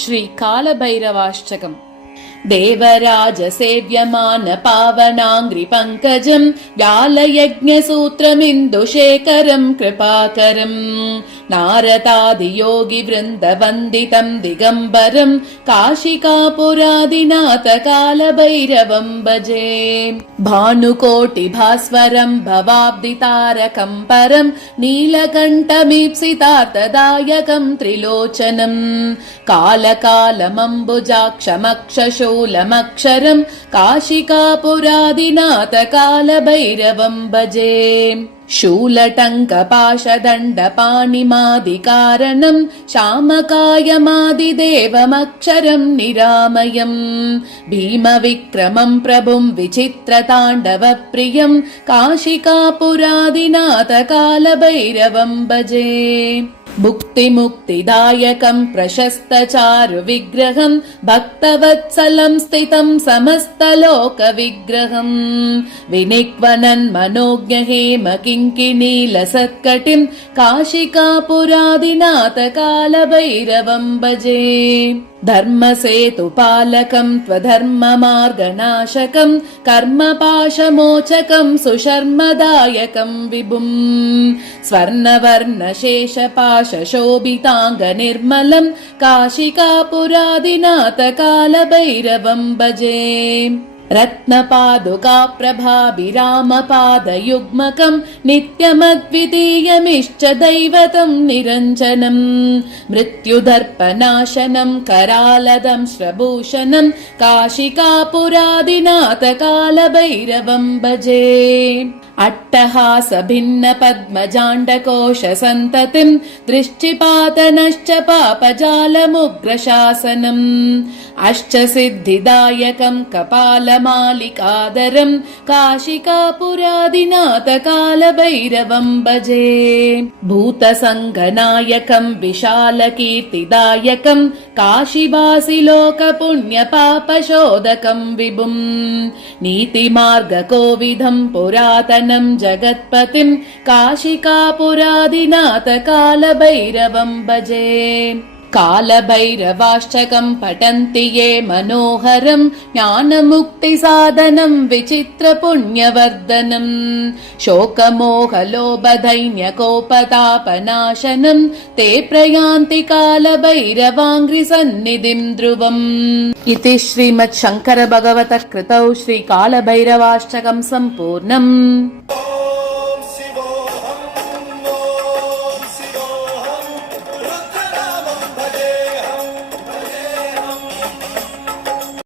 श्री कालभैरवाष्टकम्। देवराज सेव्यमान पावनाङ्घ्रि पङ्कजम् व्यालयज्ञसूत्रमिन्दुशेखरम् कृपाकरम् नारदादियोगि वृन्द वन्दितम् दिगम्बरम् काशिकापुरादिनाथ कालभैरवम् भजे। भानुकोटि भास्वरम् भवाब्दितारकम् परम् नीलकण्ठमीप्सितार्थदायकम् त्रिलोचनम् कालकालमम्बुजाक्षमक्षशूलमक्षरम् काशिकापुरादिनाथ कालभैरवम् भजे। शूलटङ्कपाशदण्डपाणिमादिकारणम् शामकायमादिदेवमक्षरम् निरामयम् भीमविक्रमम् प्रभुम् विचित्रताण्डवप्रियम् काशिकापुरादिनाथ कालभैरवम् भजे। भुक्तिमुक्तिदायकम् प्रशस्तचारुविग्रहम् भक्तवत्सलम् स्थितम् समस्तलोकविग्रहम् विनिक्वनन् मनोज्ञहेम किङ्किणीलसत्कटिम् काशिकापुरादिनाथ कालभैरवम् भजे। धर्मसेतुपालकम् त्वधर्ममार्गनाशकम् कर्मपाशमोचकम् सुशर्मदायकम् विभुम् स्वर्णवर्णशेषपाशशोभिताङ्गनिर्मलम् काशिकापुरादिनाथ कालभैरवम् भजे। रत्नपादुकाप्रभाभिरामपादयुग्मकम् नित्यमद्वितीयमिश्च दैवतम् निरञ्जनम् मृत्युदर्पनाशनम् करालदं श्रभूषणम् काशिकापुरादिनाथ कालभैरवम् भजे। अट्टहास भिन्न पद्मजाण्डकोश सन्ततिम् दृष्टिपातनश्च पापजालमुग्रशासनम् अष्टसिद्धिदायकम् कपालमालिकादरम् काशिकापुरादिनाथ कालभैरवम् भजे। भूतसङ्गनायकम् विशालकीर्तिदायकम् काशीवासिलोकपुण्यपापशोधकम् विभुम् नीतिमार्गकोविदम् पुरातनम् जगत्पतिम् काशिकापुरादिनाथ कालभैरवम् भजे। कालभैरवाष्टकम् पठन्ति ये मनोहरम् ज्ञानमुक्तिसाधनम् विचित्रपुण्यवर्धनम् शोकमोहलोभदैन्यकोपतापनाशनम् ते प्रयान्ति कालभैरवाङ्घ्रिसन्निधिम् ध्रुवम्। इति श्रीमत् शङ्कर भगवतः कृतौ श्री कालभैरवाष्टकम् सम्पूर्णम्।